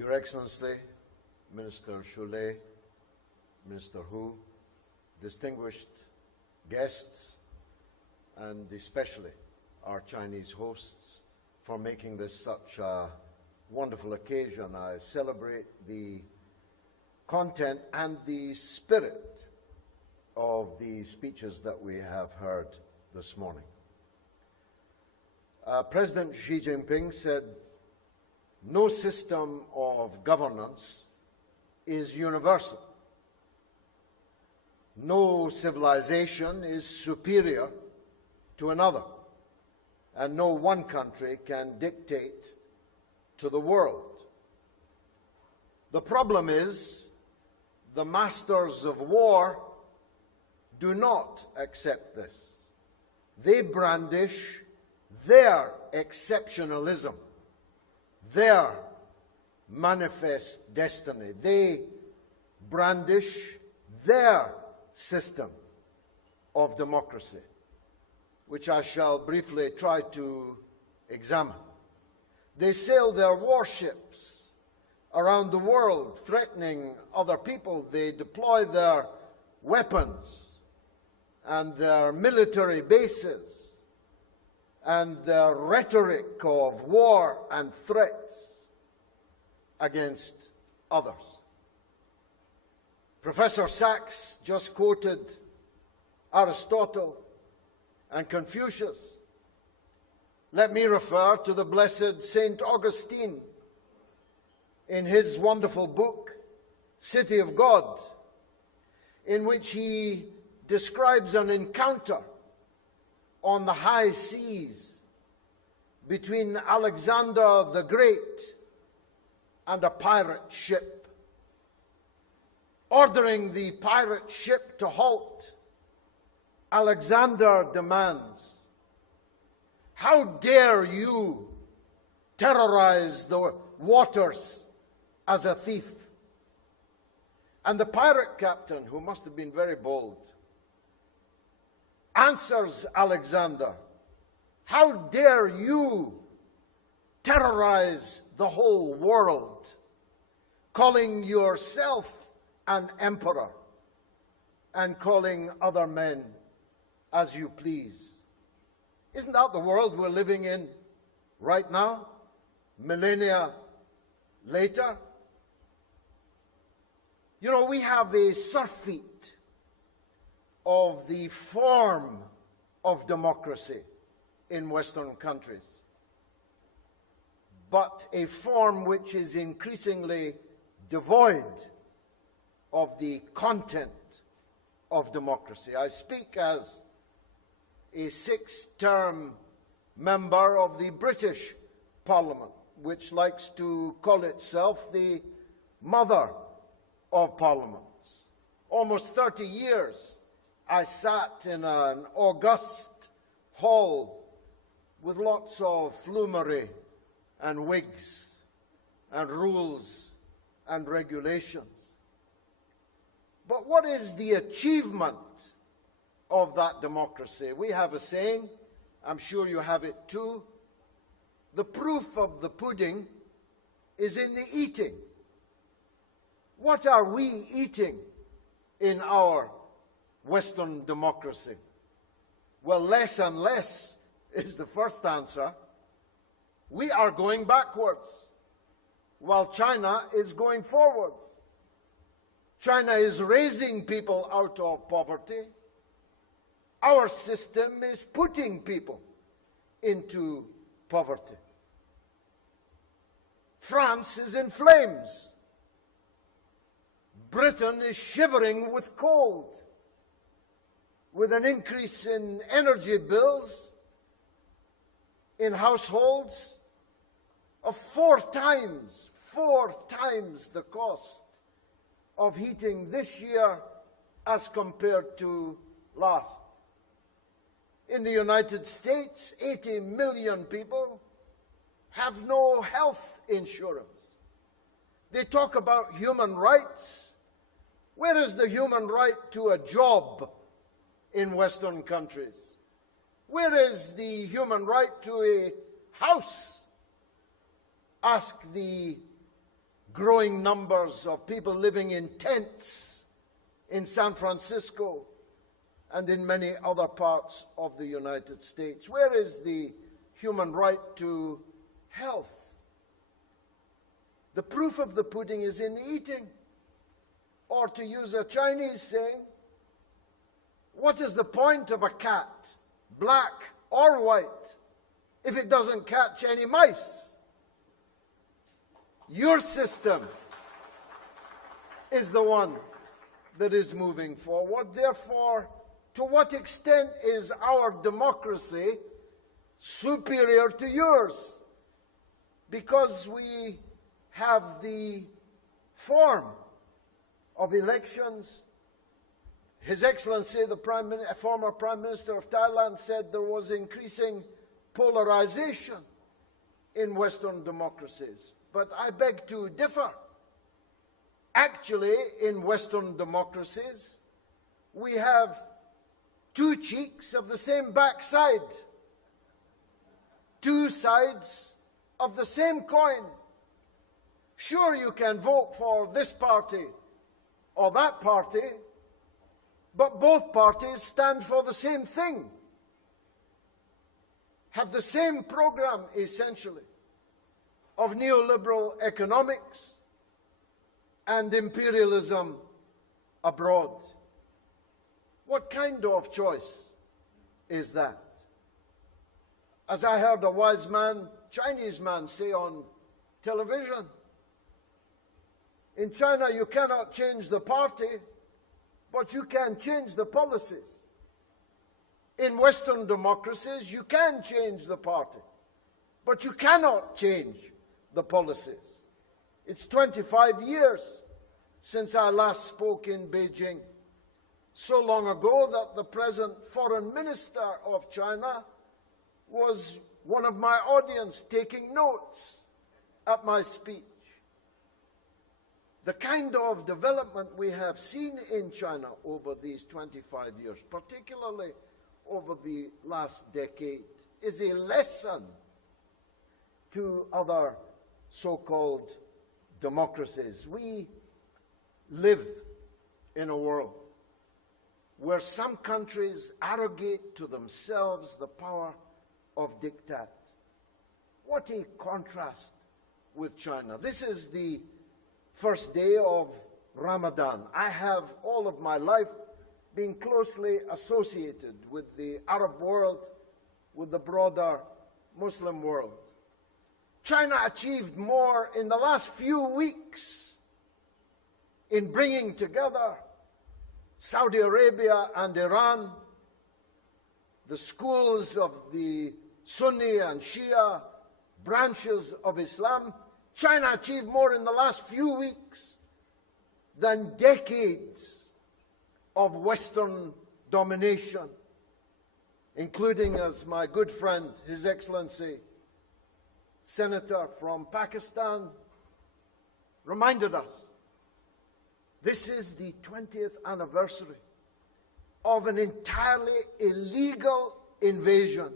Your Excellency, Minister Choulet, Minister Hu, distinguished guests, and especially our Chinese hosts for making this such a wonderful occasion. I celebrate the content and the spirit of the speeches that we have heard this morning. President Xi Jinping said, "No system of governance is universal. No civilization is superior to another, and no one country can dictate to the world. The problem is the masters of war do not accept this. They brandish their exceptionalism, their manifest destiny. They brandish their system of democracy, which I shall briefly try to examine. They sail their warships around the world, threatening other people. They deploy their weapons and their military bases and their rhetoric of war and threats against others. Professor Sachs just quoted Aristotle and Confucius. Let me refer to the blessed St. Augustine in his wonderful book, City of God, in which he describes an encounter on the high seas between Alexander the Great and a pirate ship. Ordering the pirate ship to halt, Alexander demands, "How dare you terrorize the waters as a thief?" And the pirate captain, who must have been very bold, answers Alexander, "How dare you terrorize the whole world, calling yourself an emperor and calling other men as you please?" Isn't that the world we're living in right now, millennia later? You know, we have a surfeit of the form of democracy in Western countries, but a form which is increasingly devoid of the content of democracy. I speak as a six-term member of the British Parliament, which likes to call itself the mother of parliaments. Almost 30 years I sat in an august hall with lots of flummery and wigs and rules and regulations. But what is the achievement of that democracy? We have a saying, I'm sure you have it too, the proof of the pudding is in the eating. What are we eating in our Western democracy? Well, less and less is the first answer. We are going backwards, while China is going forwards. China is raising people out of poverty. Our system is putting people into poverty. France is in flames. Britain is shivering with cold, with an increase in energy bills in households of four times the cost of heating this year as compared to last. In the United States, 80 million people have no health insurance. They talk about human rights. Where is the human right to a job in Western countries? Where is the human right to a house? Ask the growing numbers of people living in tents in San Francisco and in many other parts of the United States? Where is the human right to health? The proof of the pudding is in the eating. Or to use a Chinese saying, what is the point of a cat, black or white, if it doesn't catch any mice? Your system is the one that is moving forward. Therefore, to what extent is our democracy superior to yours? Because we have the form of elections. His Excellency, the former Prime Minister of Thailand, said there was increasing polarization in Western democracies. But I beg to differ. Actually, in Western democracies, we have two cheeks of the same backside, two sides of the same coin. Sure, you can vote for this party or that party, but both parties stand for the same thing, have the same program, essentially, of neoliberal economics and imperialism abroad. What kind of choice is that? As I heard a wise man, Chinese man, say on television, in China you cannot change the party, but you can change the policies. In Western democracies, you can change the party, but you cannot change the policies. It's 25 years since I last spoke in Beijing, so long ago that the present foreign minister of China was one of my audience taking notes at my speech. The kind of development we have seen in China over these 25 years, particularly over the last decade, is a lesson to other so-called democracies. We live in a world where some countries arrogate to themselves the power of diktat. What a contrast with China. This is the first day of Ramadan. I have all of my life been closely associated with the Arab world, with the broader Muslim world. China achieved more in the last few weeks in bringing together Saudi Arabia and Iran, the schools of the Sunni and Shia branches of Islam. China achieved more in the last few weeks than decades of Western domination, including, as my good friend, His Excellency, Senator from Pakistan, reminded us. This is the 20th anniversary of an entirely illegal invasion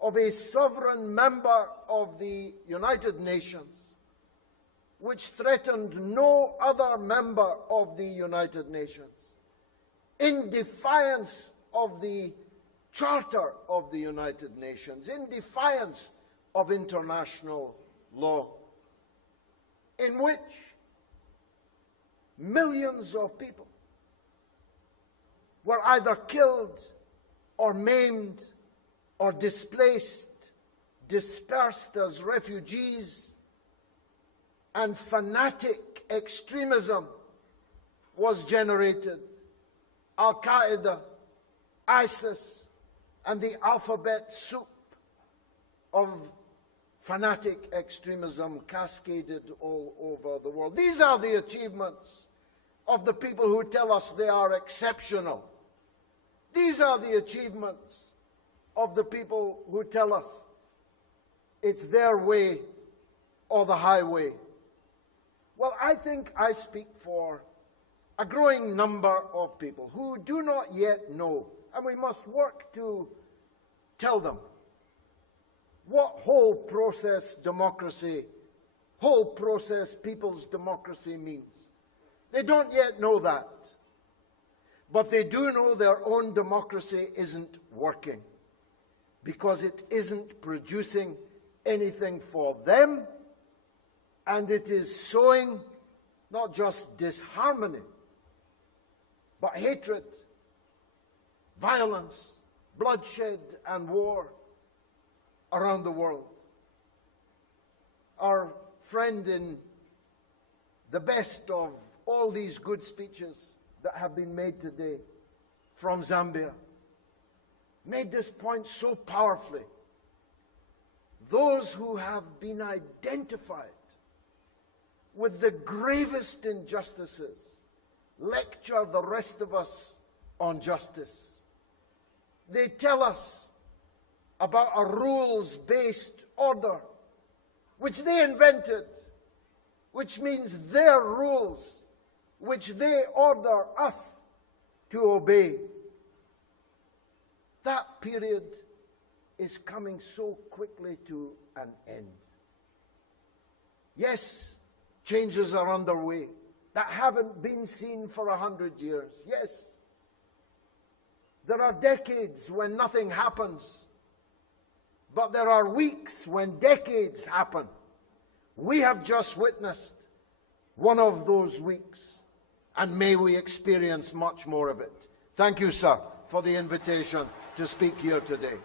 of a sovereign member of the United Nations, which threatened no other member of the United Nations, in defiance of the Charter of the United Nations, in defiance of international law, in which millions of people were either killed or maimed or displaced, dispersed as refugees, and fanatic extremism was generated. Al-Qaeda, ISIS, and the alphabet soup of fanatic extremism cascaded all over the world. These are the achievements of the people who tell us they are exceptional. These are the achievements of the people who tell us it's their way or the highway. Well, I think I speak for a growing number of people who do not yet know, and we must work to tell them what whole process democracy whole process people's democracy means. They don't yet know that. But they do know their own democracy isn't working, because it isn't producing anything for them, and it is sowing not just disharmony, but hatred, violence, bloodshed, and war around the world. Our friend in the best of all these good speeches that have been made today from Zambia made this point so powerfully. Those who have been identified with the gravest injustices lecture the rest of us on justice. They tell us about a rules-based order which they invented, which means their rules, which they order us to obey. That period is coming so quickly to an end. Yes, changes are underway that haven't been seen for 100 years. Yes, there are decades when nothing happens, but there are weeks when decades happen. We have just witnessed one of those weeks, and may we experience much more of it. Thank you, sir, for the invitation to speak here today.